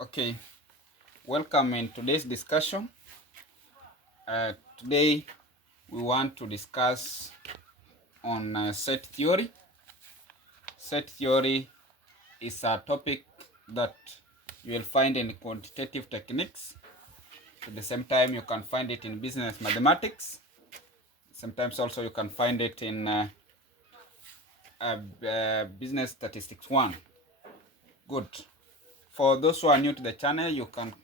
Okay, welcome in today's discussion. Today we want to discuss on set theory. Set theory is a topic that you will find in quantitative techniques. At the same time, you can find it in business mathematics. Sometimes also you can find it in business statistics 1. Good. For those who are new to the channel, you can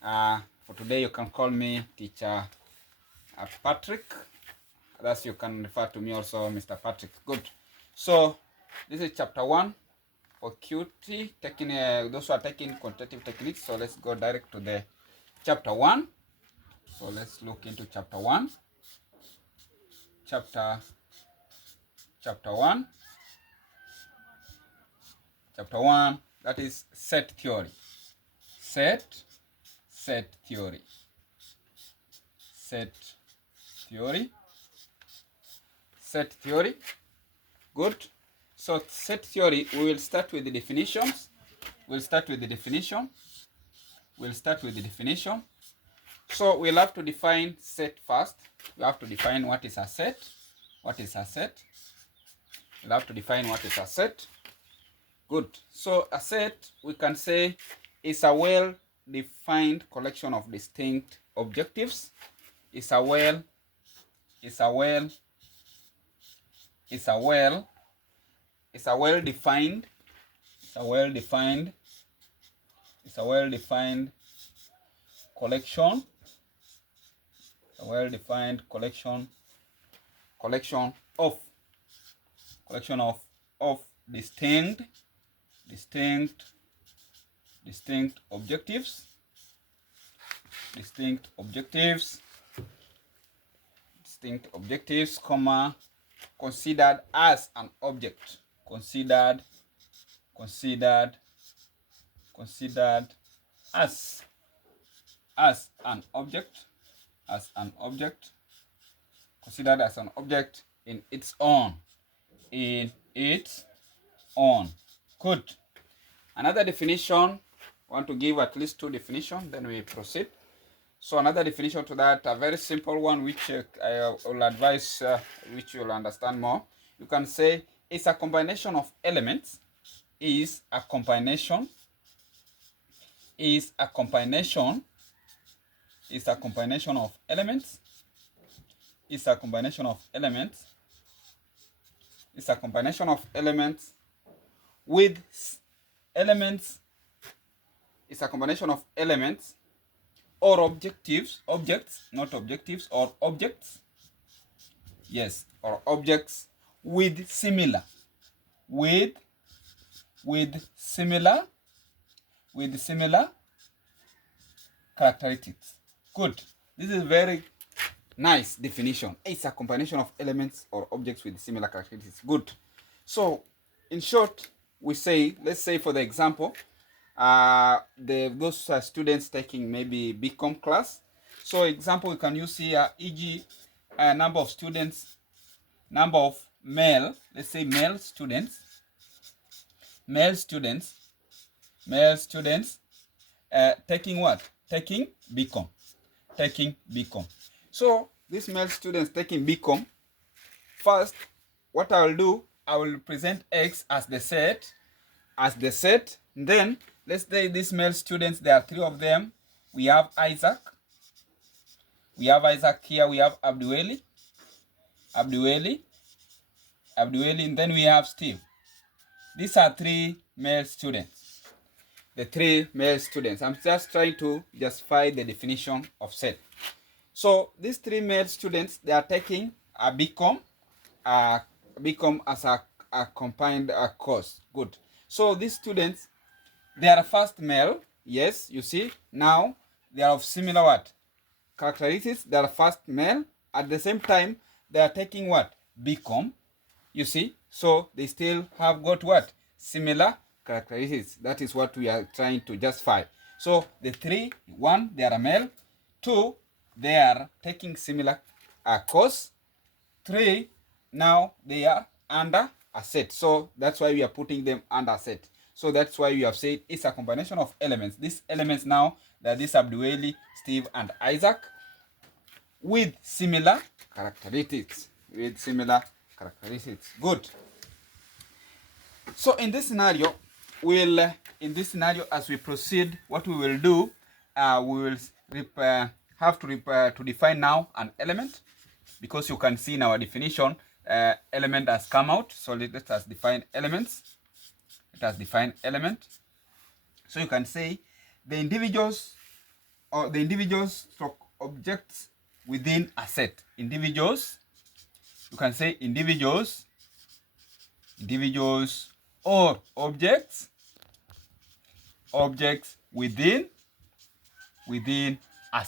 for today you can call me teacher Patrick. Thus you can refer to me also Mr. Patrick. Good. So this is chapter 1 for QT, taking those who are taking quantitative techniques. So let's go direct to the chapter 1. So let's look into chapter 1. Chapter 1. Chapter 1, that is set theory. Set theory. Set theory. Set theory. Good. So set theory, we will start with the definitions. We'll start with the definition. So we'll have to define set first. We have to define what is a set. We'll have to define what is a set. Good. So a set, we can say, is a well-defined collection of distinct objectives. It's a well-defined collection. Collection of distinct objectives. Comma, considered as an object. Considered as an object. Considered as an object in its own. Good. Another definition, I want to give at least 2 definitions, then we proceed. So another definition to that, a very simple one, which I will advise, which you'll understand more. You can say it's a combination of elements. Is a combination of elements. With elements. It's a combination of elements or objects, not objectives, or objects. Yes, or objects with similar characteristics. Good. This is very nice definition. It's a combination of elements or objects with similar characteristics. Good. So in short, we say, let's say for the example, those students taking maybe BCom class. So example we can use here, e.g. Number of students, number of male, let's say male students taking what? Taking BCom. So these male students taking BCom, first what I will do, I will present X as the set. Then let's say these male students, there are 3 of them. We have Isaac here. We have Abdueli, and then we have Steve. These are 3 male students. The 3 male students. I'm just trying to justify the definition of set. So these 3 male students, they are taking a BCom as a combined course. Good. So these students, they are first male. Yes, you see. Now they are of similar what? Characteristics. They are first male. At the same time, they are taking what? BCom. You see. So they still have got what? Similar characteristics. That is what we are trying to justify. So the 3, 1, they are a male. 2, they are taking similar course. 3, now they are under a set. So that's why we are putting them under a set. So that's why we have said it's a combination of elements. These elements now, that is Abdueli, Steve, and Isaac, with similar characteristics. With similar characteristics. Good. So in this scenario, as we proceed, what we will do, we will have to define now an element, because you can see in our definition, element has come out. So let us define elements. Let us define element. So you can say the individuals stroke objects within a set. Individuals, you can say individuals or objects within a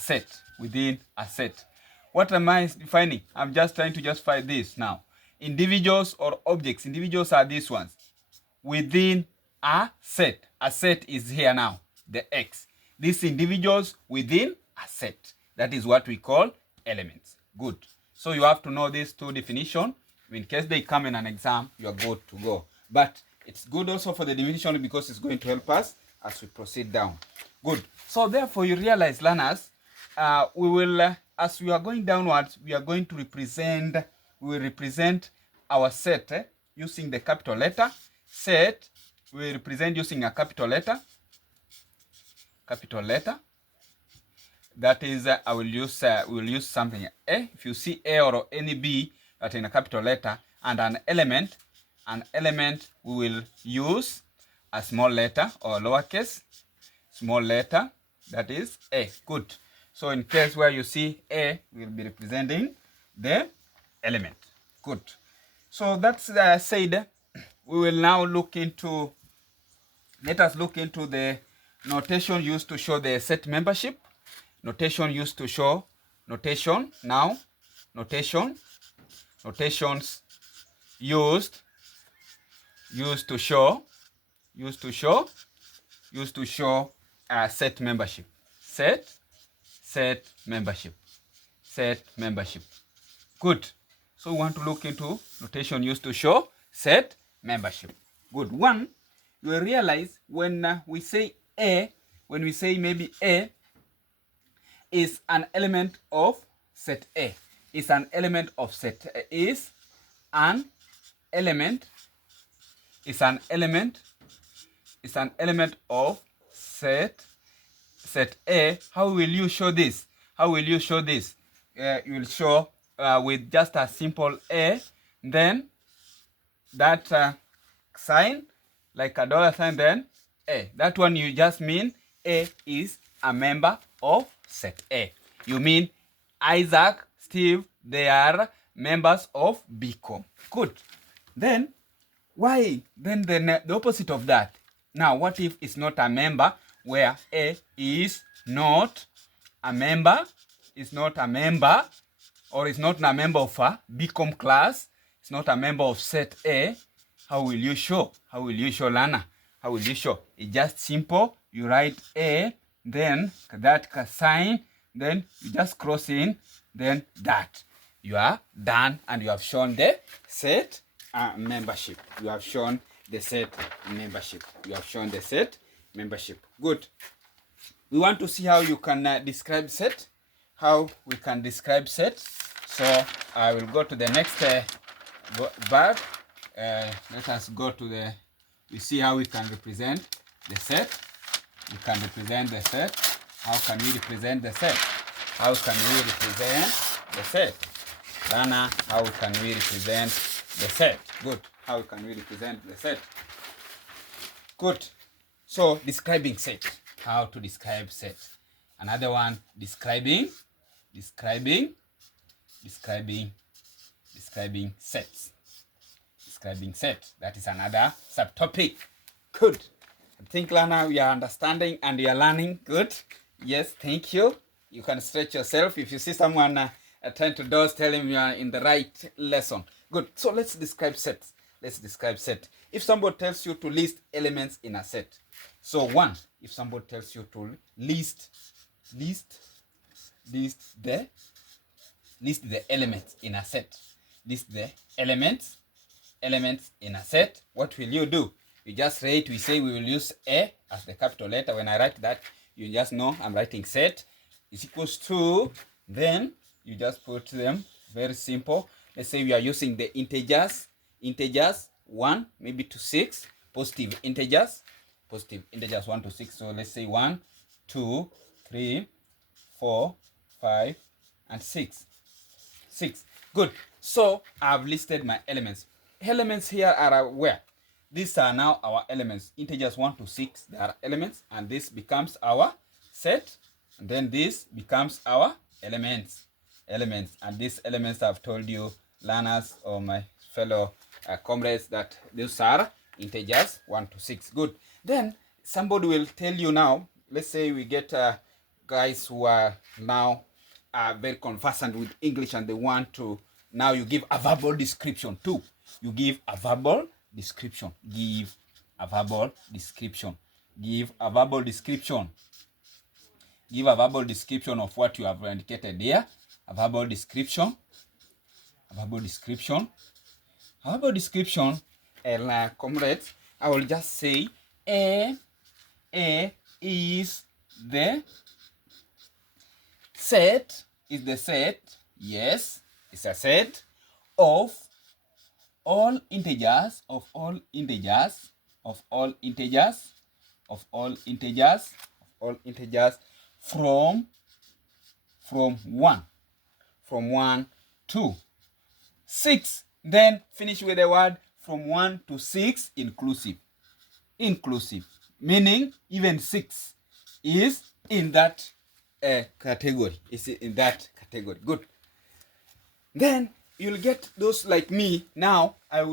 set. What am I defining? I'm just trying to justify this now. Individuals or objects. Individuals are these ones. Within a set. A set is here now, the X. These individuals within a set. That is what we call elements. Good. So you have to know these two definitions. In case they come in an exam, you are good to go. But it's good also for the definition, because it's going to help us as we proceed down. Good. So therefore, you realize, learners, we will, as we are going downwards, we are going to represent our set using the capital letter. Set, we represent using a capital letter. That is, we will use something A. If you see A or any B that in a capital letter, and an element, we will use a small letter or lowercase small letter, that is A. Good. So in case where you see A, we will be representing the element. Good. So that's said. We will now let us look into the notation used to show the set membership. Notations used to show set membership. Set membership. Good. So we want to look into notation used to show set membership. Good. One, you will realize when we say maybe A is an element of set A. Is an element of set A. Is an element of set A. How will you show this? You will show with just a simple A, then that sign, like a dollar sign, then A. That one you just mean A is a member of set A. You mean Isaac, Steve, they are members of BCom. Good. Then why? Then the opposite of that. Now, what if it's not a member, where A is not a member, or is not a member of a BCom class, it's not a member of set A? How will you show? Lana? How will you show? It's just simple. You write A, then that sign, then you just cross in, then that. You are done, and you have shown the set membership. You have shown the set membership. Good. We want to see how you can describe set. How we can describe set. So I will go to the next bar. Let us go to we see how we can represent the set. We can represent the set. How can we represent the set? Lana, how can we represent the set? Good. How can we represent the set? Good. So describing set. How to describe set. Another one, describing sets. Describing set. That is another subtopic. Good. I think, Lana, we are understanding and we are learning. Good. Yes, thank you. You can stretch yourself. If you see someone trying to doze, tell him you are in the right lesson. Good. So let's describe sets. If somebody tells you to list elements in a set. So one, if somebody tells you to list the elements in a set. List the elements in a set. What will you do? You just write, we say we will use A as the capital letter. When I write that, you just know I'm writing set is equals to, then you just put them, very simple. Let's say we are using the integers 1 maybe to 6, positive integers 1 to 6. So let's say 1, 2, 3, 4, 5, and 6. Good. So I've listed my elements. Elements here are where? These are now our elements. Integers 1 to 6, they are elements, and this becomes our set, and then this becomes our elements. And these elements, I've told you, learners or my fellow comrades, that these are integers 1 to 6. Good. Then somebody will tell you now, let's say we get guys who are now very conversant with English, and they want to, now you give a verbal description too. You give a verbal description. Give a verbal description. Give a verbal description. Give a verbal description of what you have indicated here. A verbal description. A verbal description. A verbal description. And comrades, I will just say A is the set. Is the set. Yes, it's a set of all integers, from 1 to 6. Then finish with the word from 1 to 6 inclusive. Meaning even 6 is in that category. Is in that category. Good. Then you'll get those like me. Now I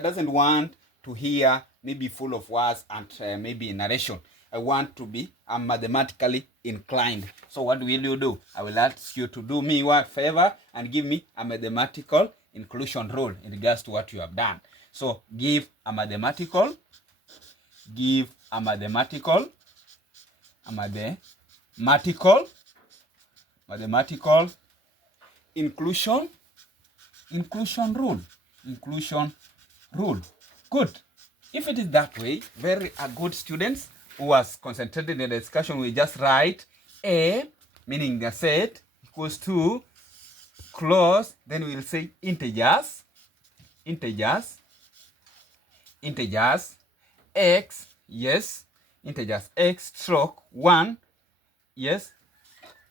doesn't want to hear maybe full of words and maybe narration. I want to be mathematically inclined. So what will you do? I will ask you to do me one favor and give me a mathematical inclusion rule in regards to what you have done. So give a mathematical inclusion rule. Good. If it is that way, very good students who was concentrated in the discussion, we just write A, meaning the set, equals to close, then we will say integers x, yes, integers x stroke 1, yes,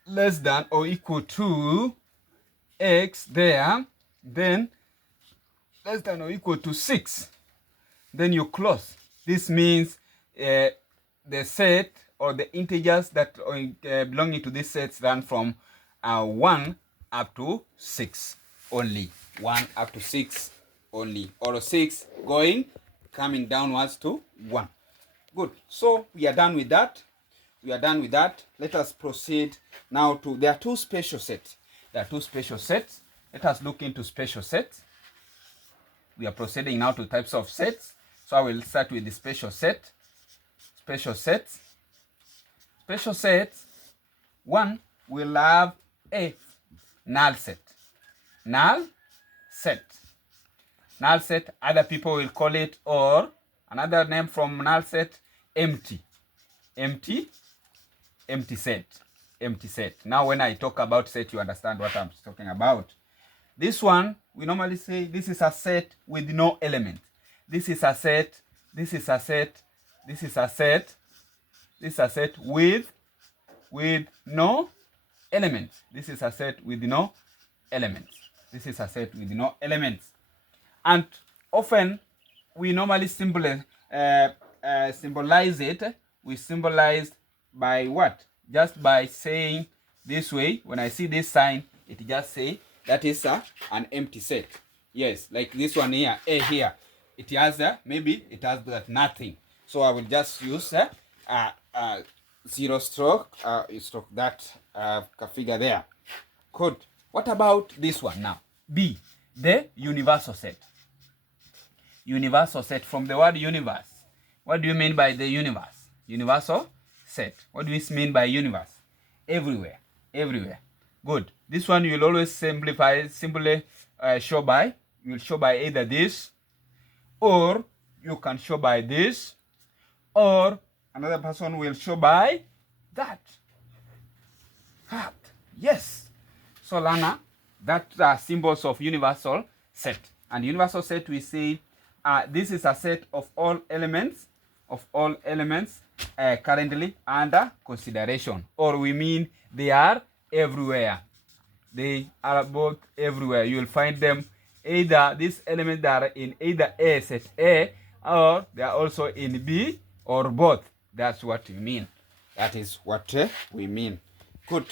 less than or equal to x there, then less than or equal to 6. Then you close. This means the set or the integers that belonging to this set run from 1 up to 6 only. 1 up to 6 only. Or 6 coming downwards to 1. Good. So we are done with that. Let us proceed now to, there are two special sets. Let us look into special sets. We are proceeding now to types of sets. So I will start with the special set. Special sets. One will have a null set. Null set. Other people will call it, or another name from null set, empty set. Now when I talk about set, you understand what I'm talking about. This one, we normally say this is a set with no element. This is a set with no elements. This is a set with no elements. And often we normally symbolize it. We symbolize by what? Just by saying this way. When I see this sign, it just say that is an empty set. Yes, like this one here, A here. It has maybe it has that nothing. So I will just use zero stroke that figure there. Good. What about this one now? B, the universal set. Universal set, from the word universe. What do you mean by the universe? Universal set. What do you mean by universe? Everywhere. Good. This one you will always simply show by. You will show by either this, or you can show by this, or another person will show by that. That. Yes. So Lana, that are symbols of universal set. And universal set, we say this is a set of all elements currently under consideration, or we mean they are everywhere. They are both everywhere. You will find them either these elements that are in either A set A, or they are also in B, or both. That's what we mean. That is what we mean. Good.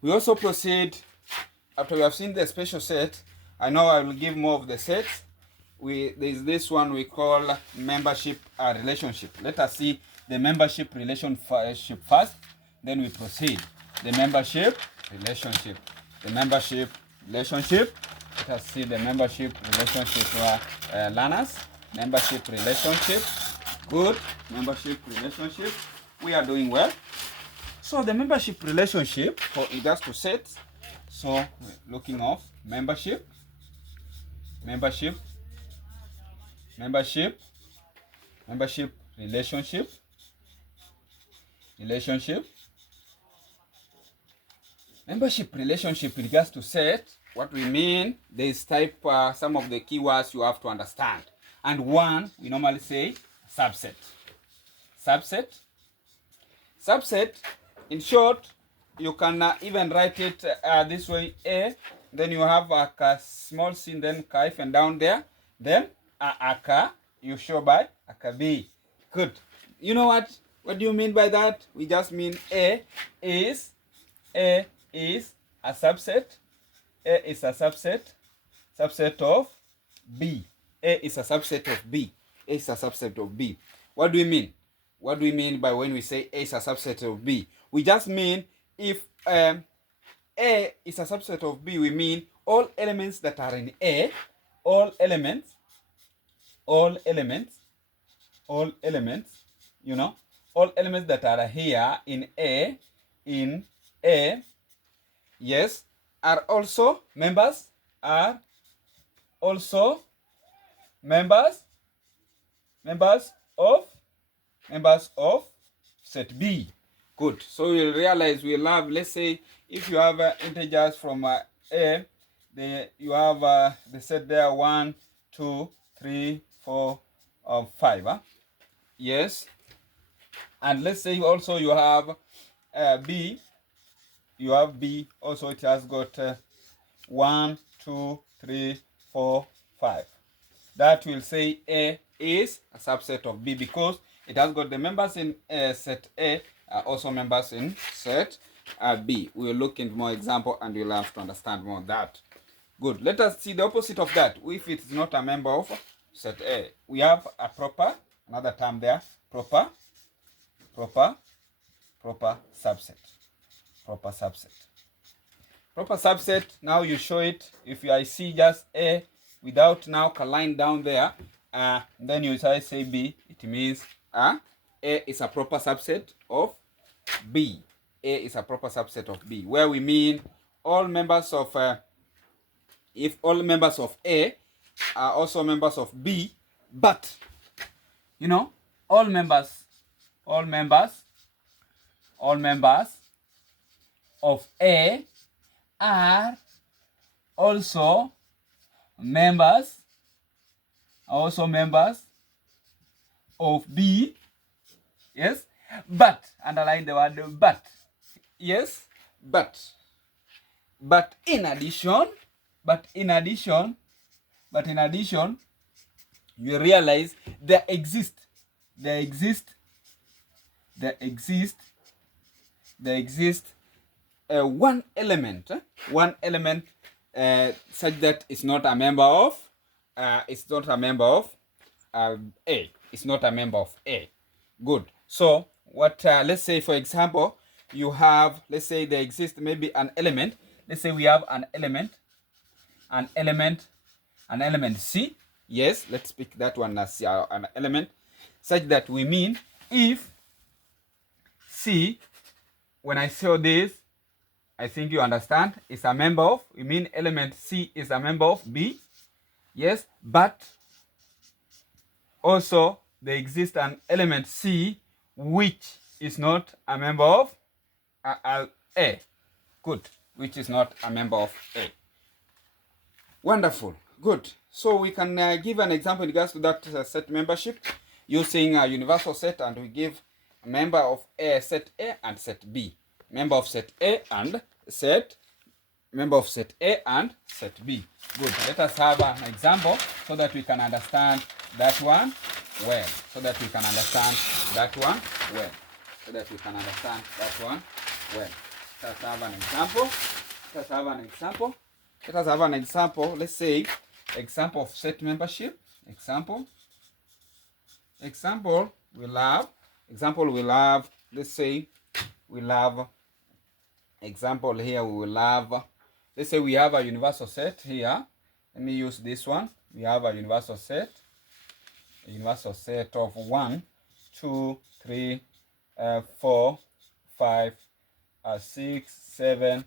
We also proceed after we have seen the special set. I know I will give more of the sets. There is this one we call membership relationship. Let us see the membership relationship first, then we proceed. The membership relationship. The membership relationship. Let us see the membership relationship learners. Membership relationship. Good. Membership relationship. We are doing well. So the membership relationship for regards to sets. So looking off membership, membership, membership, membership relationship, relationship, membership relationship with regards to set. What we mean, there is type some of the keywords you have to understand. And one, we normally say subset. Subset. Subset, in short, you can even write it this way, A, then you have a small c, then hyphen down there, then a you show by a B. Good. You know what? What do you mean by that? We just mean A is a subset. A is a subset of B. A is a subset of B. A is a subset of B. What do we mean? What do we mean by when we say A is a subset of B? We just mean if A is a subset of B, we mean all elements that are in A, all elements, you know, all elements that are here in A, yes, are also members of set B. Good. So you'll realize we'll have, let's say, if you have integers from A, you have the set there 1, 2, 3, 4, 5. Yes. And let's say also you have B. You have B. Also, it has got 1, 2, 3, 4, 5. That will say A is a subset of B because it has got the members in set A, also members in set B. We will look into more example and you'll have to understand more of that. Good. Let us see the opposite of that. If it is not a member of set A, we have a proper, another term there, proper subset. Proper subset. Proper subset, now you show it. If I see just A without now a line down there, then you say B, it means A is a proper subset of B. A is a proper subset of B, where we mean all members of, if all members of A are also members of B, but, you know, all members of A are also members of B. Yes, but underline the word but. Yes, but in addition, you realize there exists one element such that it's not a member of A. It's not a member of A. Good. So what? Let's say, for example, you have. Let's say there exists maybe an element. Let's say we have an element C. Yes, let's pick that one as an element, such that we mean if C, when I show this, I think you understand, is a member of, we mean element C is a member of B. Yes, but Also, there exists an element C which is not a member of A. Good. Which is not a member of A. Wonderful. Good. So we can give an example in regards to that set membership using a universal set, and we give a member of set A and set B. Member of set A and set B. Good. Let us have an example so that we can understand that one well. Let us have an example. Let's say example of set membership. Example we'll have. Let's say we'll have example here. Let's say we have a universal set here. Let me use this one. We have a universal set of 1, 2, 3, 4, 5, 6, 7,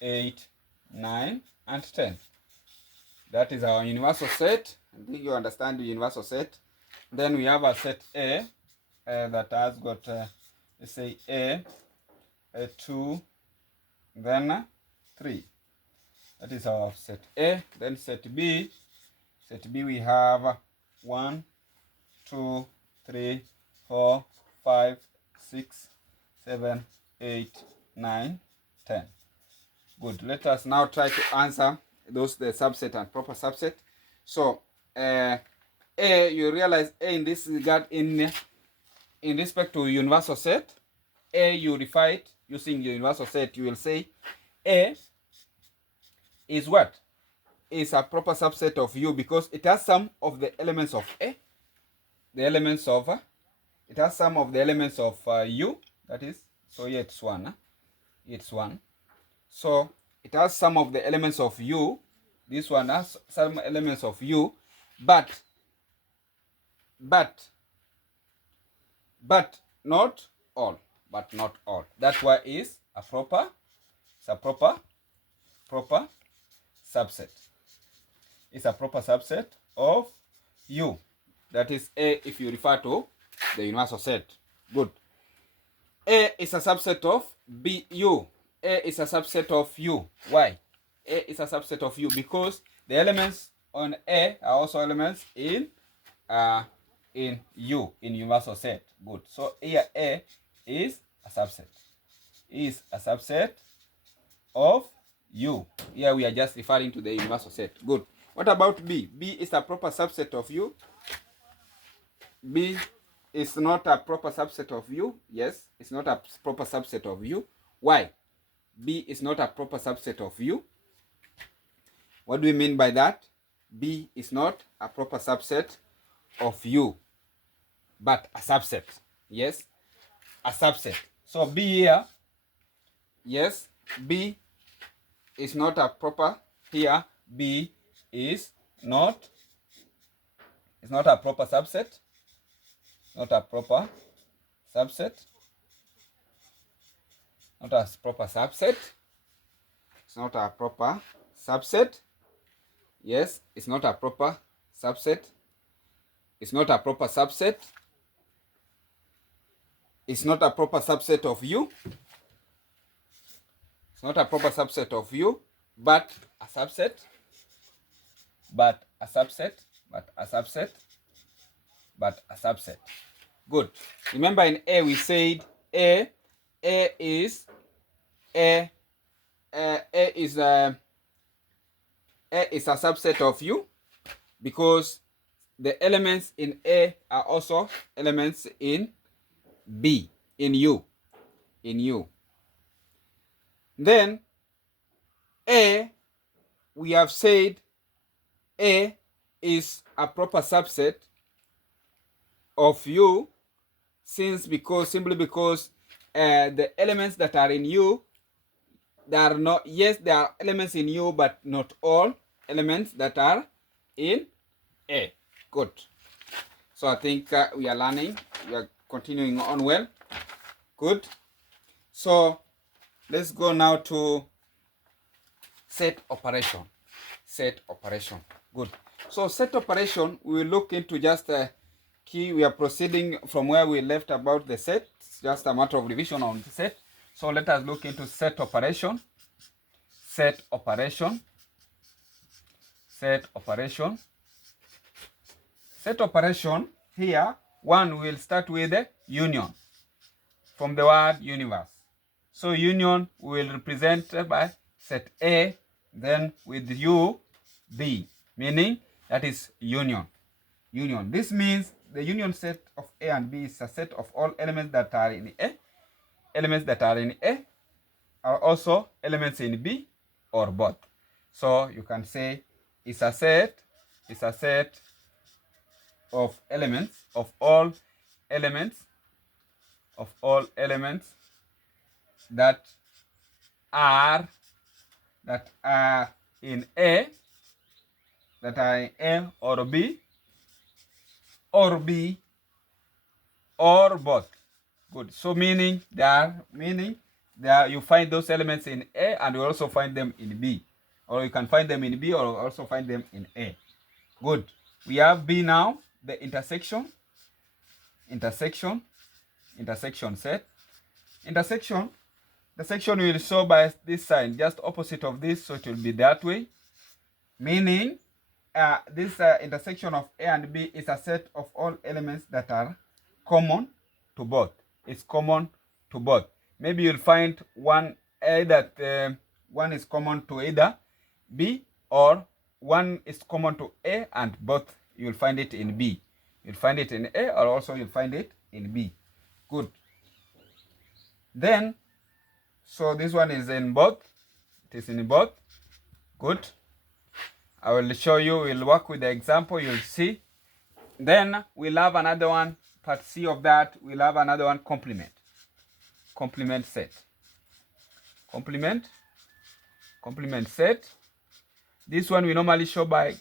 8, 9, and 10. That is our universal set. I think you understand the universal set. Then we have a set A that has got, let's say, A, 2, then 3. That is our set A. Then set B. We have 1, 2, 3, 4, 5, 6, 7, 8, 9, 10. Good. Let us now try to answer those, the subset and proper subset. So A, you realize A in this regard, in respect to universal set, A, you refer it using the universal set. You will say A is what? Is a proper subset of U because it has some of the elements of A. It has some of the elements of U. That is, so here it's 1. It's 1. So it has some of the elements of U. This one has some elements of U, but not all. That's why it's a proper subset. It's a proper subset of U. That is A if you refer to the universal set. Good. A is a subset of U. A is a subset of U. Why? A is a subset of U because the elements on A are also elements in U, in universal set. Good. So here A is a subset. Of U. Here we are just referring to the universal set. Good. What about B? B is a proper subset of U. B is not a proper subset of U. Yes, it's not a proper subset of U. Why? B is not a proper subset of U. What do we mean by that? B is not a proper subset of U, but a subset. Yes, a subset. So B here, yes, B is not a proper, here B is not a proper subset. Not a proper subset. Not a proper subset. It's not a proper subset. Yes, it's not a proper subset. It's not a proper subset. It's not a proper subset of U. It's not a proper subset of U, but a subset. But a subset. Good. Remember in A we said A is a subset of U because the elements in A are also elements in B, in U. Then A, we have said A is a proper subset of U simply because the elements that are in U, there are elements in U, but not all elements that are in A. Good. So I think we are learning, we are continuing on well. Good. So let's go now to set operation. Good. So set operation, we will look into just key. We are proceeding from where we left about the set. It's just a matter of revision on the set. So let us look into set operation. Set operation. Set operation. Set operation. Here, one will start with the union from the word universe. So union will represent by set A, then with U, B, meaning that is union. Union. This means the union set of A and B is a set of all elements that are in A. Elements that are in A are also elements in B or both. So you can say it's a set of elements of all elements that are in A, that are in A or B or both. Good. So meaning you find those elements in A and you also find them in B, or you can find them in B or also find them in A. Good. We have B now, the intersection set. Intersection, the section will show by this sign, just opposite of this, so it will be that way. Meaning, this intersection of A and B is a set of all elements that are common to both. It's common to both. Maybe you'll find one is common to either B, or one is common to A and both you'll find it in B. You'll find it in A, or also you'll find it in B. Good. Then, so this one is in both. It is in both. Good. I will show you. We'll work with the example. You'll see. Then we'll have another one. Part C of that. We'll have another one. Complement. Complement set. Complement set. This one we normally show by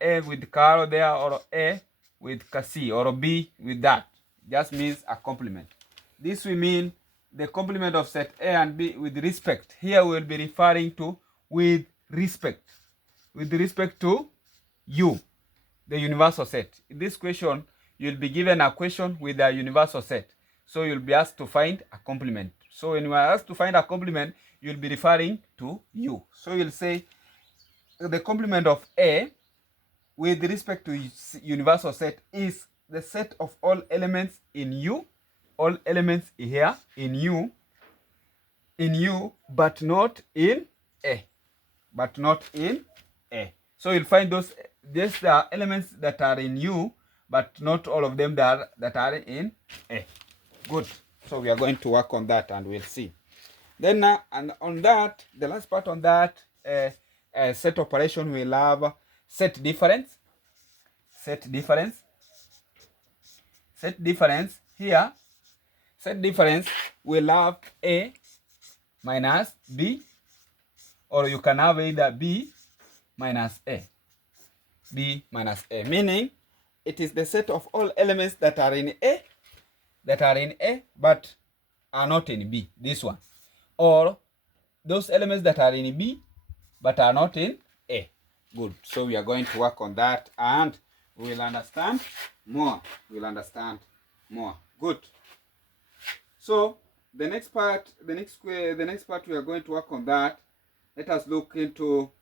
A with arrow there, or A with C, or B with that. Just means a complement. This we mean the complement of set A and B with respect. Here we will be referring to with respect to U, the universal set. In this question, you'll be given a question with a universal set. So you'll be asked to find a complement. So when you are asked to find a complement, you'll be referring to U. So you'll say the complement of A with respect to universal set is the set of all elements in U, all elements here in U, but not in A. So you'll find these are elements that are in U, but not all of them that are in A. Good. So we are going to work on that and we'll see. Then and on that, the last part on that set operation, we'll have set difference. Set difference here. Set difference will have A minus B, or you can have either B minus A. Meaning it is the set of all elements that are in A, but are not in B. This one, or those elements that are in B but are not in A. Good. So we are going to work on that and we will understand more. Good. So the next part we are going to work on that. Let us look into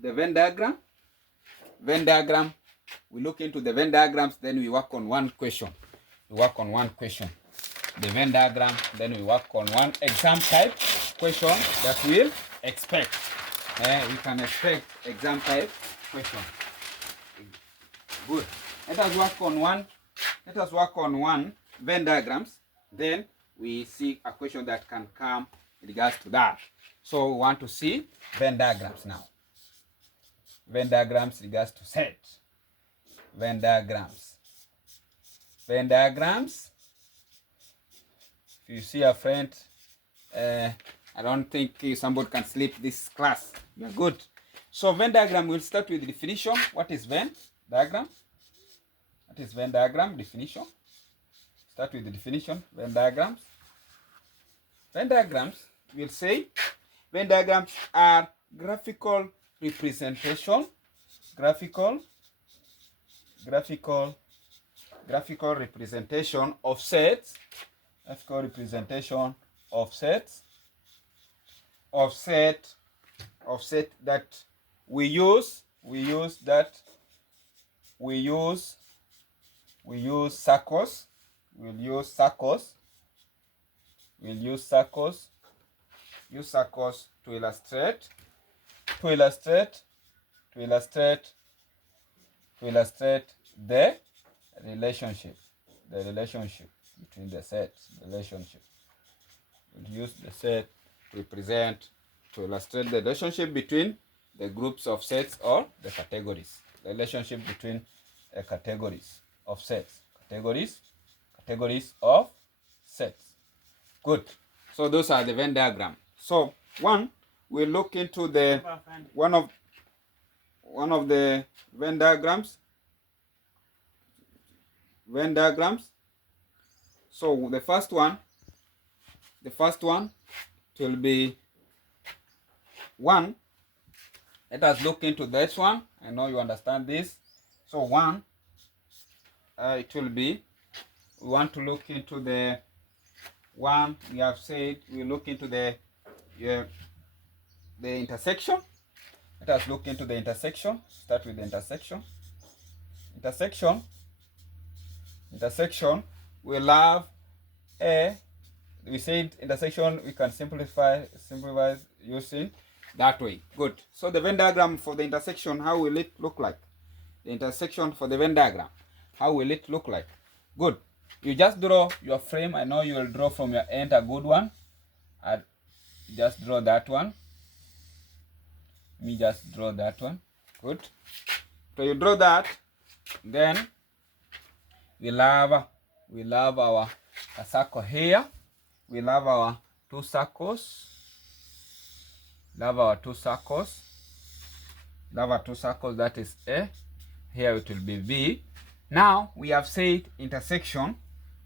the Venn diagram. We look into the Venn diagrams, then we work on one question. The Venn diagram, then we work on one exam type question that we'll expect. We can expect exam type question. Good. Let us work on one Venn diagrams. Then we see a question that can come in regards to that. So we want to see Venn diagrams now. Venn diagrams in regards to set. Venn diagrams. If you see a friend, I don't think somebody can sleep this class. You're good. So Venn diagram, we'll start with the definition. What is Venn diagram? Definition. Start with the definition. Venn diagrams. We'll say Venn diagrams are graphical representation graphical representation of sets, graphical representation of sets, that we use circles. We'll use circles to illustrate the relationship between the sets. We'll use the set to illustrate the relationship between the groups of sets or the categories. The relationship between categories of sets. Categories of sets. Good. So those are the Venn diagram. So we'll look into the one of the Venn diagrams. So the first one will be 1. Let us look into this one. I know you understand this. So 1, it will be, we want to look into the 1. We have said we look into the intersection. Let us look into the intersection. Start with the intersection. Intersection, we'll have A. We said intersection, we can simplify using that way. Good. So the Venn diagram for the intersection, how will it look like? The intersection for the Venn diagram, how will it look like? Good. You just draw your frame. I know you will draw from your end a good one. I'll just draw that one. Let me just draw that one. Good. So you draw that, then we'll have our circle here. We'll have our two circles. That is A. Here it will be B. Now we have said intersection.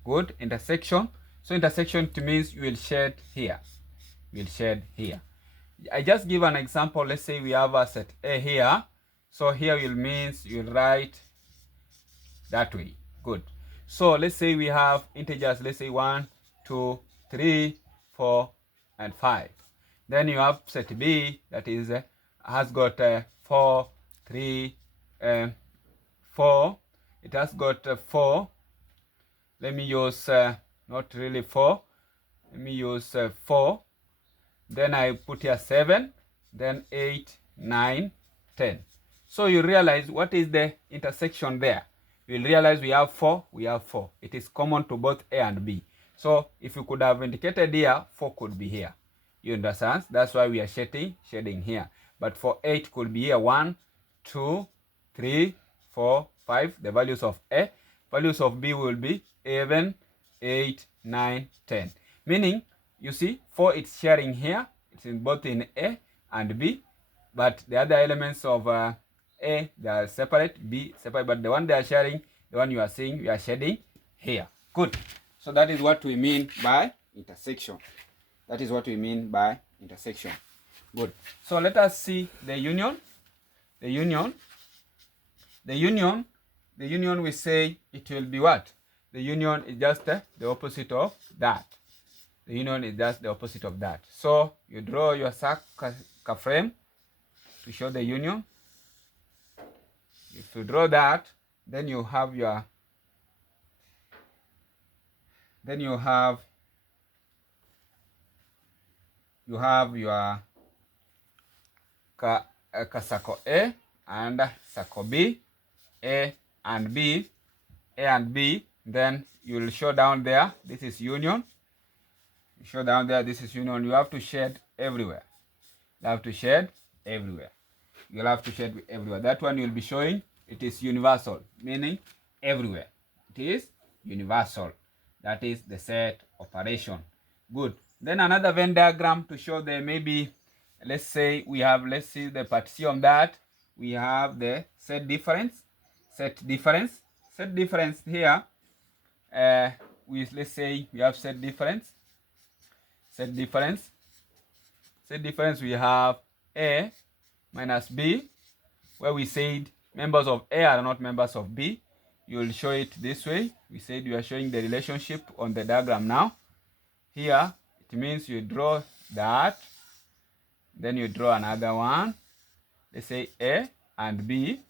Good. Intersection. So intersection, it means you will shade here. I just give an example. Let's say we have a set A here. So here will means you'll write that way. Good. So let's say we have integers. Let's say 1, 2, 3, 4, and 5. Then you have set B that is has got 4, 3, 4. It has got 4. Let me use not really 4. Let me use 4. Then I put here 7. Then 8, 9, 10. So you realize what is the intersection there. You'll realize we have 4. It is common to both A and B. So if you could have indicated here, 4 could be here. You understand? That's why we are shading here. But for 8 could be here 1, 2, 3, 4, 5. The values of A. Values of B will be 7, 8, 9, 10. Meaning, you see, 4 it's sharing here. It's in both in A and B. But the other elements of A, they are separate. B separate. But the one they are sharing, the one you are seeing, we are shading here. Good. So that is what we mean by intersection. Good. So let us see the union. The union, we say it will be what? The union is just the opposite of that. So you draw your frame to show the union. If you draw that, then you have your circle A and circle B, A and B. Then you will show down there. This is union. You have to shade everywhere. You'll have to shade everywhere. That one you'll be showing it is universal, meaning everywhere. It is universal. That is the set operation. Good. Then another Venn diagram to show the maybe, let's see the partition that we have the set difference here. Let's say we have set difference. We have A minus B, where we said members of A are not members of B, you will show it this way. We said you are showing the relationship on the diagram now. Here, it means you draw that, then you draw another one. Let's say A and B.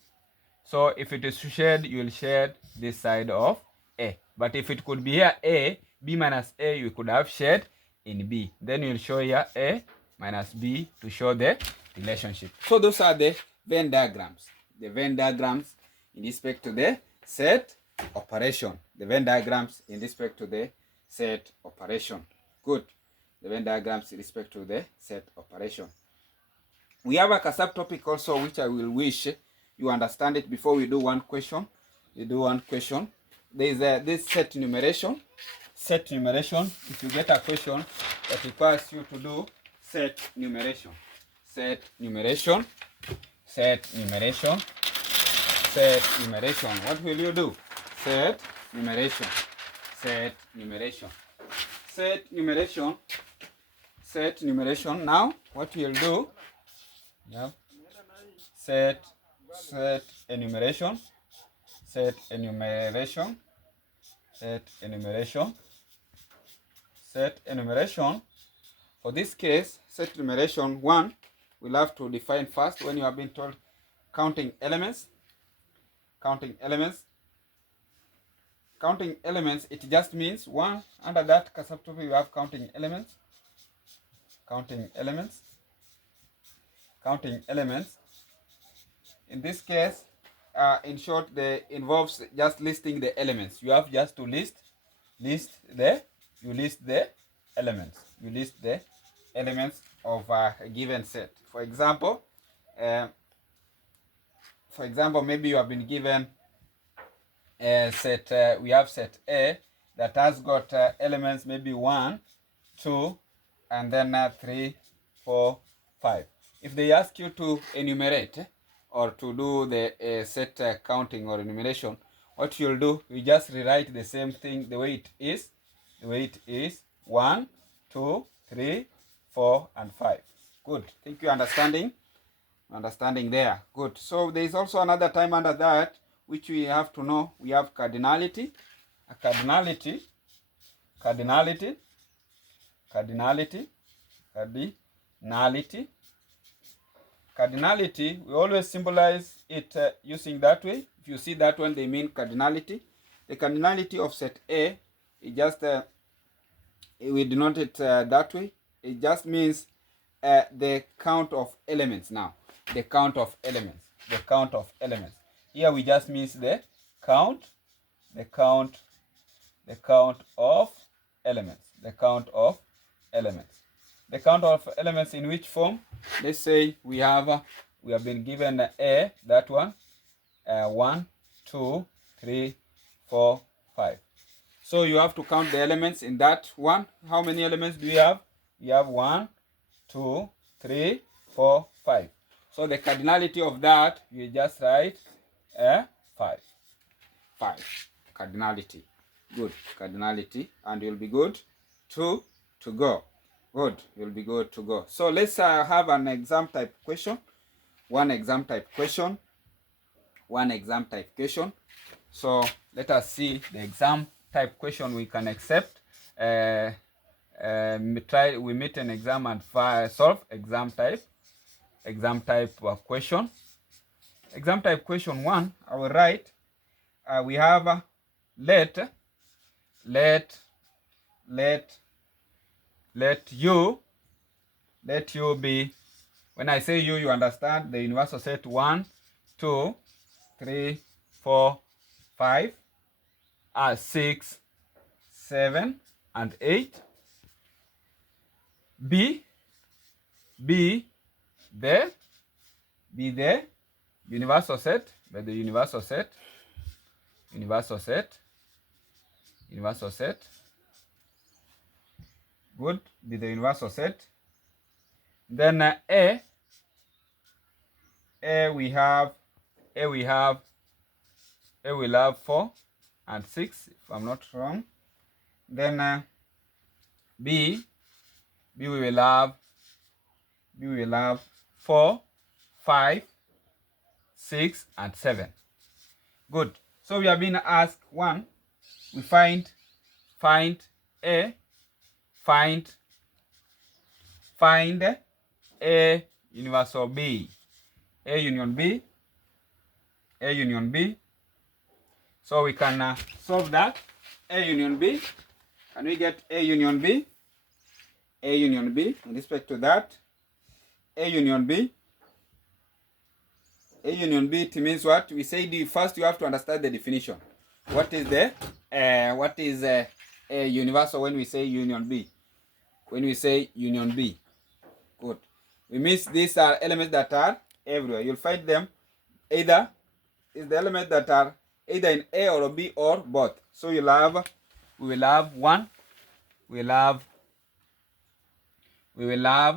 So if it is shared, you will shade this side of A. But if it could be here A, B minus A, you could have shared in B. Then you will show here A minus B to show the relationship. So those are the Venn diagrams. The Venn diagrams in respect to the set operation. The Venn diagrams in respect to the set operation. Good. The Venn diagrams in respect to the set operation. We have a subtopic also which I will wish you understand it before we do one question. We do one question. There is this set enumeration. Set enumeration. If you get a question that requires you to do set enumeration. Set enumeration. Set enumeration. Set enumeration. What will you do? Set enumeration. Set enumeration. Set enumeration. Set enumeration. Now, what you'll do? Yeah. Set enumeration. Set enumeration. Set enumeration. Set enumeration. For this case, set enumeration 1, we'll have to define first when you have been told counting elements. Counting elements. Counting elements, it just means 1, under that subtopic you have counting elements. Counting elements. Counting elements. In this case, in short, involves just listing the elements. You have just to list the elements. You list the elements of a given set. For example, maybe you have been given a set. We have set A that has got elements maybe 1, 2, and then 3, 4, 5. If they ask you to enumerate or to do the set counting or enumeration, what you'll do, you just rewrite the same thing the way it is. The way it is 1, 2, 3, 4, and 5. Good. Think you're understanding? Understanding there. Good. So there is also another time under that which we have to know. We have cardinality. A cardinality. Cardinality. Cardinality. Cardinality. Cardinality, we always symbolize it using that way. If you see that one, they mean cardinality. The cardinality of set A, it just, we denote it that way. It just means the count of elements now. The count of elements. The count of elements. Here we just means the count of elements. The count of elements. The count of elements in which form? Let's say we have been given A, that one, 1, 2, 3, 4, 5. So you have to count the elements in that one. How many elements do we have? We have 1, 2, 3, 4, 5. So the cardinality of that, you just write 5. 5. Cardinality. Good. Cardinality. And you'll be good to go. Good. You'll be good to go. So let's have an exam type question. One exam type question. One exam type question. So let us see the exam type question we can accept. We meet an exam and solve exam type question. Exam type question 1, I will write. We have let U be, when I say U, you understand the universal set 1, 2, 3, 4, 5, 6, 7, and 8. B the universal set, by the universal set. Good, be the universal set. Then A we have 4 and 6, if I'm not wrong. Then B we will have 4, 5, 6, and 7. Good. So we have been asked one. We find A, find A universal B. A union B. A union B. So we can solve that. A union B. Can we get A union B? A union B in respect to that. A union B. A union B, it means what? We say first you have to understand the definition. What is a universal when we say union B? When we say union B. Good. We mean these are elements that are everywhere. You'll find them either is the element that are either in A or B or both. So we will have one. We will have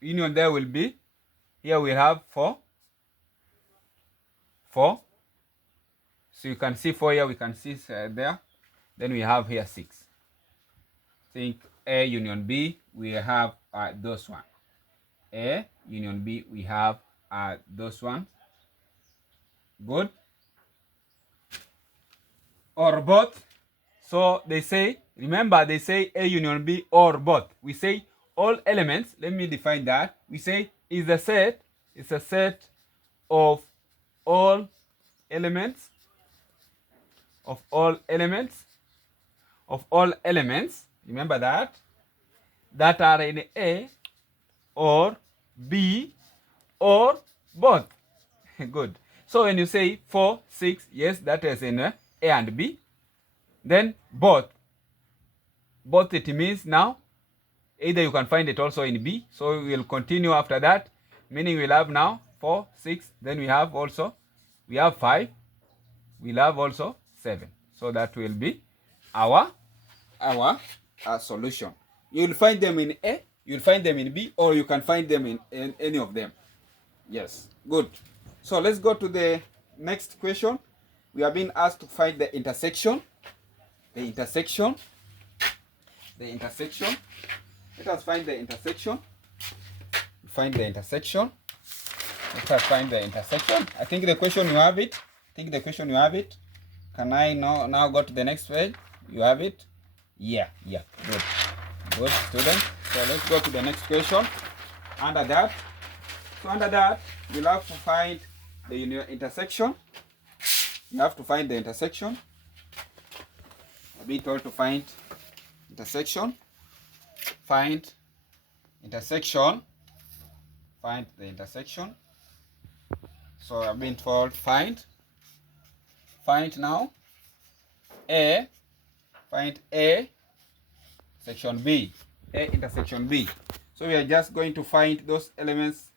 union there will be. Here we have 4. So you can see 4 here, we can see there. Then we have here 6. Think A union B, we have those one. A union B, we have those one. Good. Or both. So they say, remember they say A union B or both. We say all elements, let me define that. We say is a set of all elements remember that are in A or B or both. Good. So when you say 4, 6, yes, that is in A and B. Then both it means now either you can find it also in B. So we will continue after that, meaning we'll have now 4, 6, then we have 5, we'll have also 7. So that will be our solution. You'll find them in A, you'll find them in B, or you can find them in any of them. Yes, good. So let's go to the next question. We have been asked to find the intersection. The intersection. Let us find the intersection. Find the intersection. Let us find the intersection. I think the question you have it. Can I now go to the next page? You have it? Yeah. Good, student. So let's go to the next question. Under that, you'll have to find the intersection. You have to find the intersection. I'll be told to find intersection. Find intersection. Find the intersection. So I've been told find now A. Find A section B. A intersection B. So we are just going to find those elements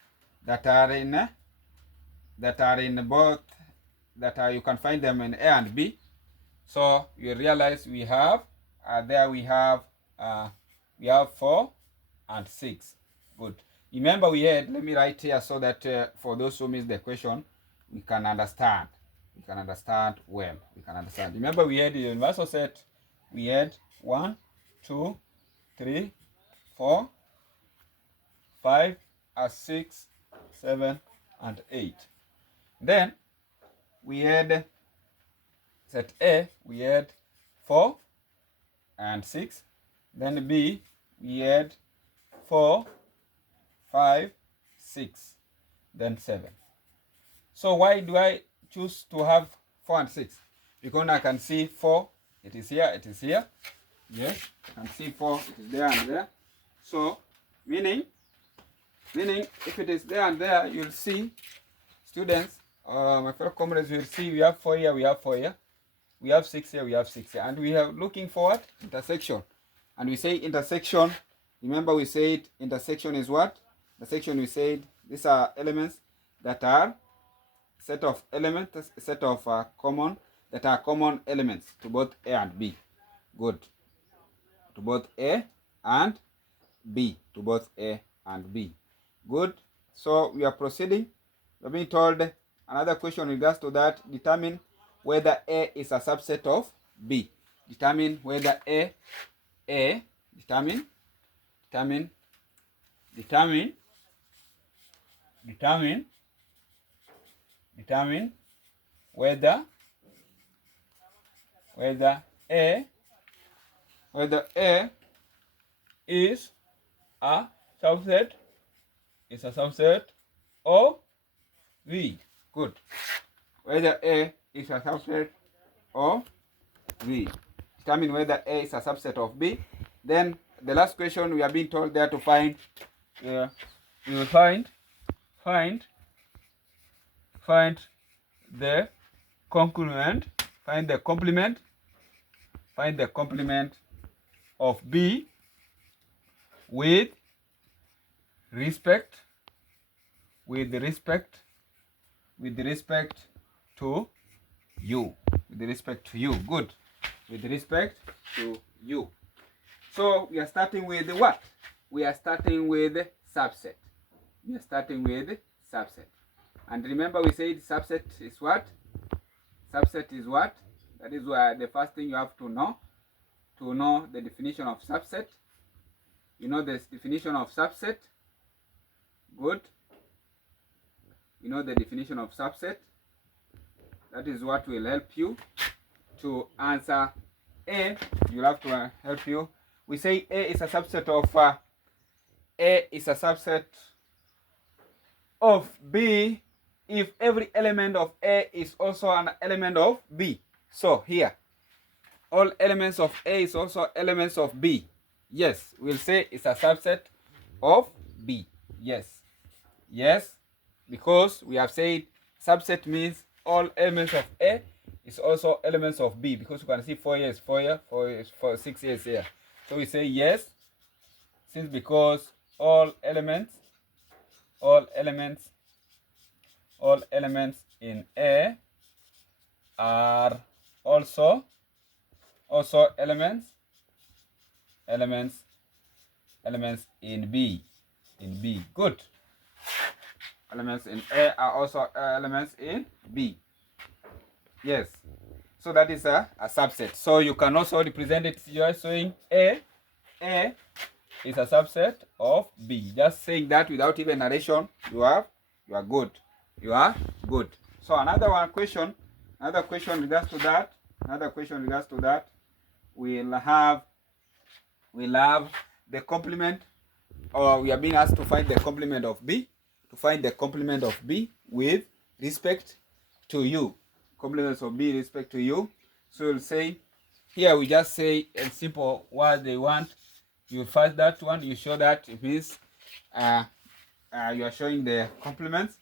that are in both, you can find them in A and B. So you realize we have we have 4 and 6. Good. Remember we had, let me write here so that for those who missed the question, we can understand. Well. Remember we had the universal set. We had 1, 2, 3, 4, 5, 6, 7, and 8. Then we had set A, we had 4 and 6. Then B, we had 4, 5, 6, then 7. So why do I choose to have 4 and 6? Because I can see 4, it is here. Yes, I can see 4, it is there and there. So, meaning if it is there and there, you'll see, students, my fellow comrades, will see we have 4 here, we have 4 here. We have 6 here, we have 6 here. And we are looking for what? Intersection. And we say intersection, remember we said intersection is what? Intersection, we said these are elements that are set of elements, common elements to both A and B. Good. To both A and B. Good. So we are proceeding. We are being told another question in regards to that. Determine whether A is a subset of B. Determine whether determine determine whether A is a subset of V. Good. Whether A is a subset of V. Determine whether A is a subset of B. Then the last question we are being told there to find. We will find the complement. Find the complement of B with respect to U. With respect to U. Good. With respect to U. So we are starting with what? We are starting with subset. And remember we said subset is what? Subset is what? That is why the first thing you have to know the definition of subset. You know this definition of subset? Good. You know the definition of subset. That is what will help you to answer A. You'll have to help you. We say A is a subset of B if every element of A is also an element of B. So here, all elements of A is also elements of B. Yes, we'll say it's a subset of B. Yes, because we have said subset means all elements of A is also elements of B, because you can see 4 years, 4 years, 6 years here. So we say yes, since because all elements in A are also elements in B. Good. Elements in A are also elements in B. Yes. So that is a subset. So you can also represent it. You are saying A is a subset of B. Just saying that without even narration, you are good. So another question regards to that. We'll have the complement, or we are being asked to find the complement of B. To find the complement of B with respect to U. Complements of B with respect to U. So we'll say, here we just say in simple what they want. You find that one, you show that it means you are showing the complements.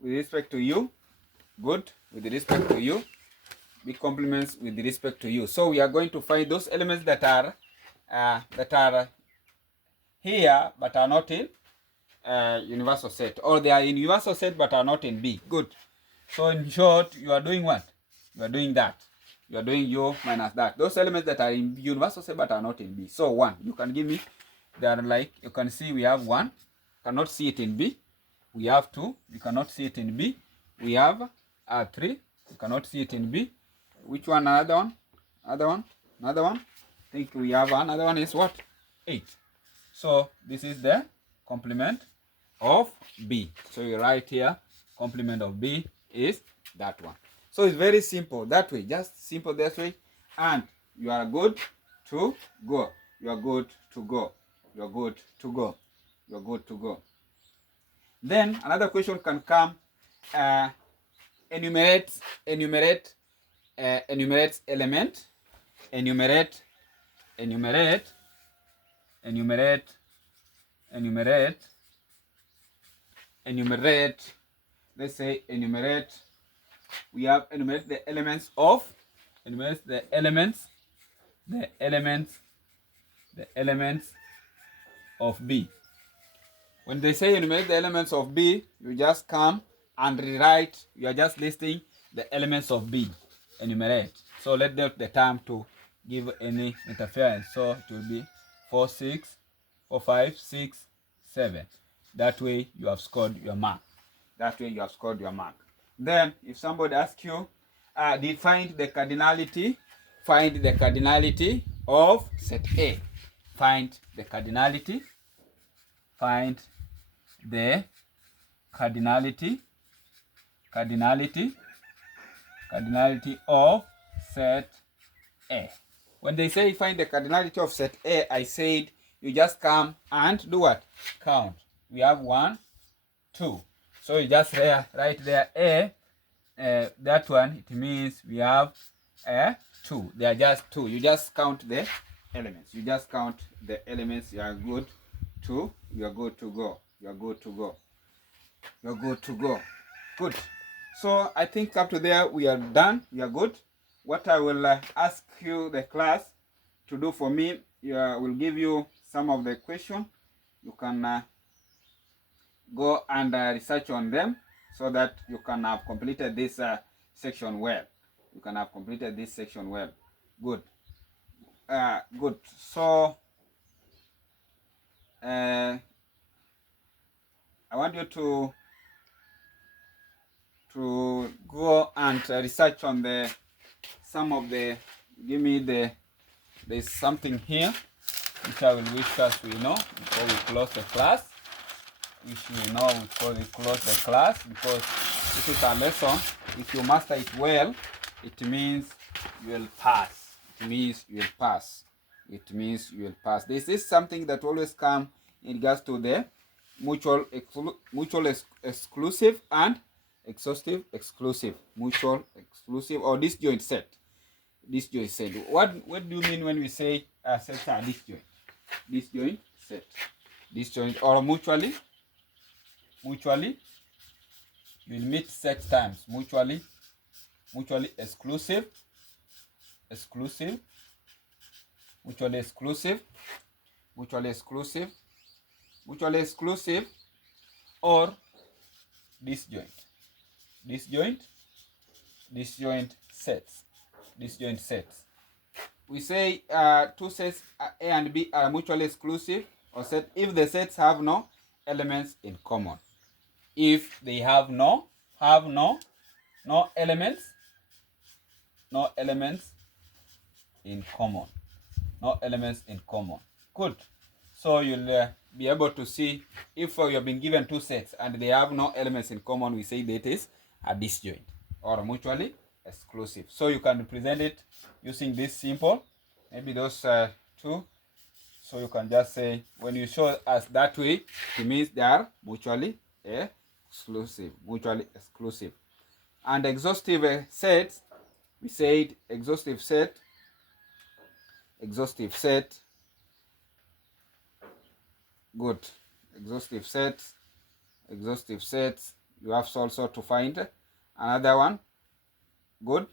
With respect to U. Good. With respect to U. B complements with respect to U. So we are going to find those elements that are here but are not in universal set, or they are in universal set but are not in B. Good. So in short, you are doing what? You are doing that. You are doing U minus that. Those elements that are in universal set but are not in B. So 1, you can give me, they are like, you can see we have 1, cannot see it in B. We have 2, you cannot see it in B. We have 3, you cannot see it in B. Which one? Another one? I think we have another one is what? 8. So this is the complement of B. So you write here, complement of B is that one. So it's very simple that way, just simple that way, and you are good to go. Then another question can come, enumerate element, enumerate, let's say enumerate, we have enumerate the elements of, of B. When they say enumerate the elements of B, you just come and rewrite, you are just listing the elements of B, enumerate. So let the term to give any interference. So it will be 4, 6, 4, 5, 6, 7. That way you have scored your mark. Then if somebody asks you, find the cardinality of set A. Find the cardinality of set A. When they say find the cardinality of set A, I said you just come and do what? Count. We have 1, 2. So you just write there A. That one, it means we have 2. They are just 2. You just count the elements. You just count the elements. You are good to. You are good to go. You are good to go. You are good to go. Good. So I think up to there we are done. We are good. What I will ask you, the class, to do for me, will give you some of the questions. You can go and research on them so that you can have completed this section well. You can have completed this section well. Good. Good. So I want you to go and research on some of the. Give me there's something here which I will wish us we know before we close the class. Which we know before we close the class, because this is a lesson. If you master it well, it means you will pass. It means you will pass. It means you will pass. This is something that always comes in regards to the mutual exclusive and exhaustive exclusive. Mutual exclusive or disjoint set. Disjoint set. What do you mean when we say sets are disjoint? Disjoint set. Disjoint or mutually will meet 6 times. Mutually exclusive, mutually exclusive, or disjoint sets. We say 2 sets A and B are mutually exclusive or set if the sets have no elements in common. If they have no elements in common. No elements in common. Good. So you'll be able to see if you have been given 2 sets and they have no elements in common, we say that is a disjoint or mutually exclusive. So you can represent it using this symbol, maybe those 2. So you can just say, when you show us that way, it means they are mutually exclusive. And exhaustive sets, we said exhaustive set. Good. Exhaustive sets. You have also to find another one. Good.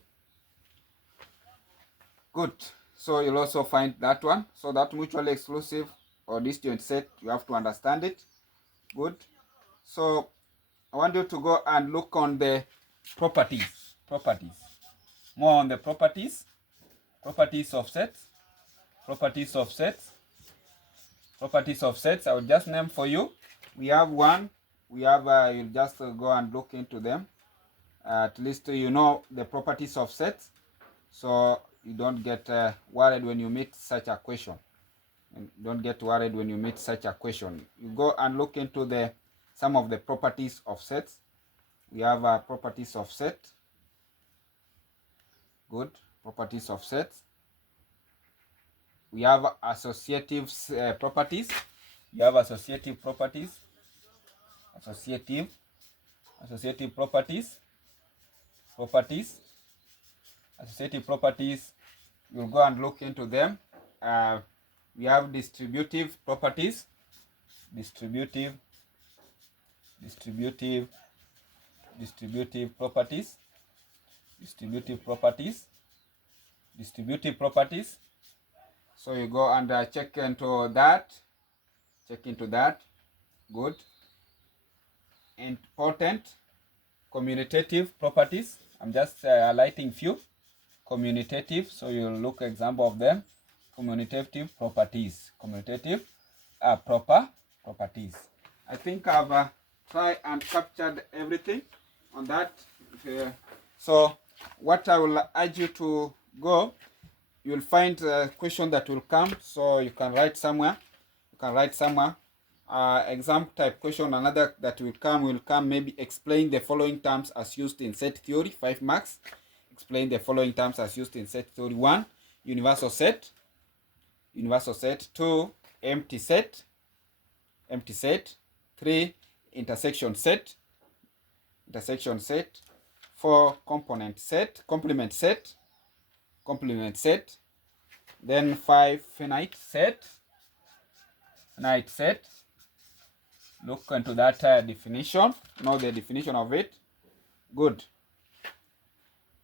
So you'll also find that one. So that mutually exclusive or disjoint set, you have to understand it. Good. So I want you to go and look on the properties. More on the properties of sets. I will just name for you. We have one. We have you just go and look into them. At least you know the properties of sets, so you don't get worried when you meet such a question. You go and look into some of the properties of sets. We have properties of set. Good. Properties of sets. We have associative properties. You have associative properties. Associative properties. Associative properties. You'll go and look into them. We have distributive properties. Distributive properties. So you go and check into that. Good. Important commutative properties. I'm just highlighting few. Commutative, so you'll look example of them. Commutative properties. Properties. I think I've tried and captured everything on that. So what I will urge you to go, you'll find a question that will come, so you can write somewhere. exam type question, another that will come maybe explain the following terms as used in set theory, 5 marks. Explain the following terms as used in set theory. 1, universal set. 2, empty set. 3, intersection set. 4, complement set. Then 5, finite set. Look into that definition. Know the definition of it. Good.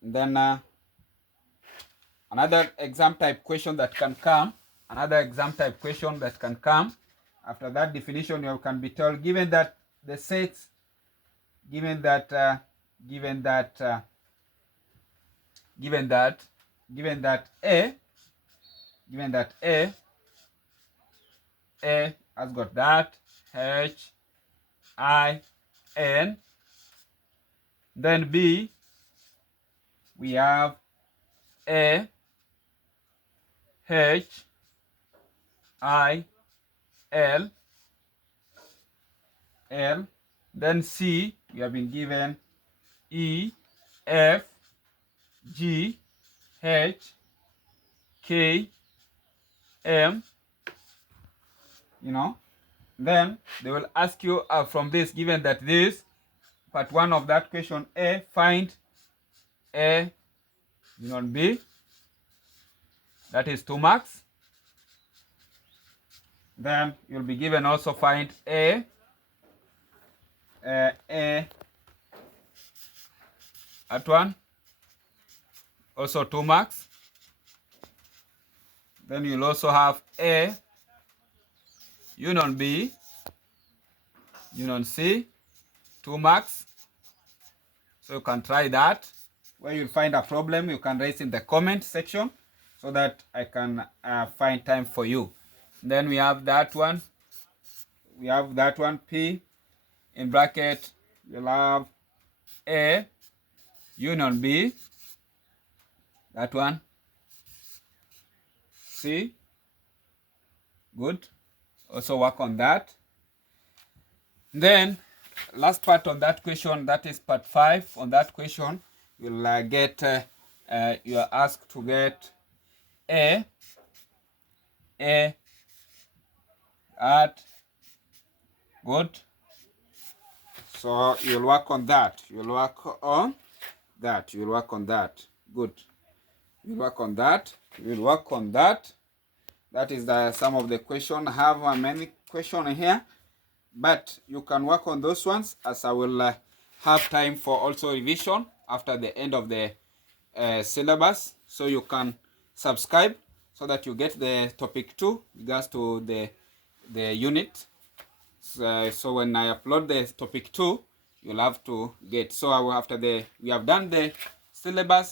And then another exam type question that can come. After that definition, you can be told, given that the sets, given that A has got that H, I, N. Then B, we have A, H, I, L. Then C, we have been given E, F, G, H, K, M. Then they will ask you from this, given that this part 1 of that question A, find A union B. That is 2 marks. Then you'll be given also find A at 1, also 2 marks. Then you'll also have A union B, union C, 2 marks. So you can try that. Where you'll find a problem, you can raise in the comment section so that I can find time for you. Then we have that one. P in bracket. You'll have A union B. That one. C. Good. Also work on that. Then last part on that question, that is part 5. On that question, you'll get you are asked to get A at. Good. So you'll work on that. Good. You'll work on that. That is some of the question. I have many questions here, but you can work on those ones as I will have time for also revision after the end of the syllabus. So you can subscribe so that you get the topic 2 regards to the unit. So when I upload the topic 2, you'll have to get. So after we have done the syllabus,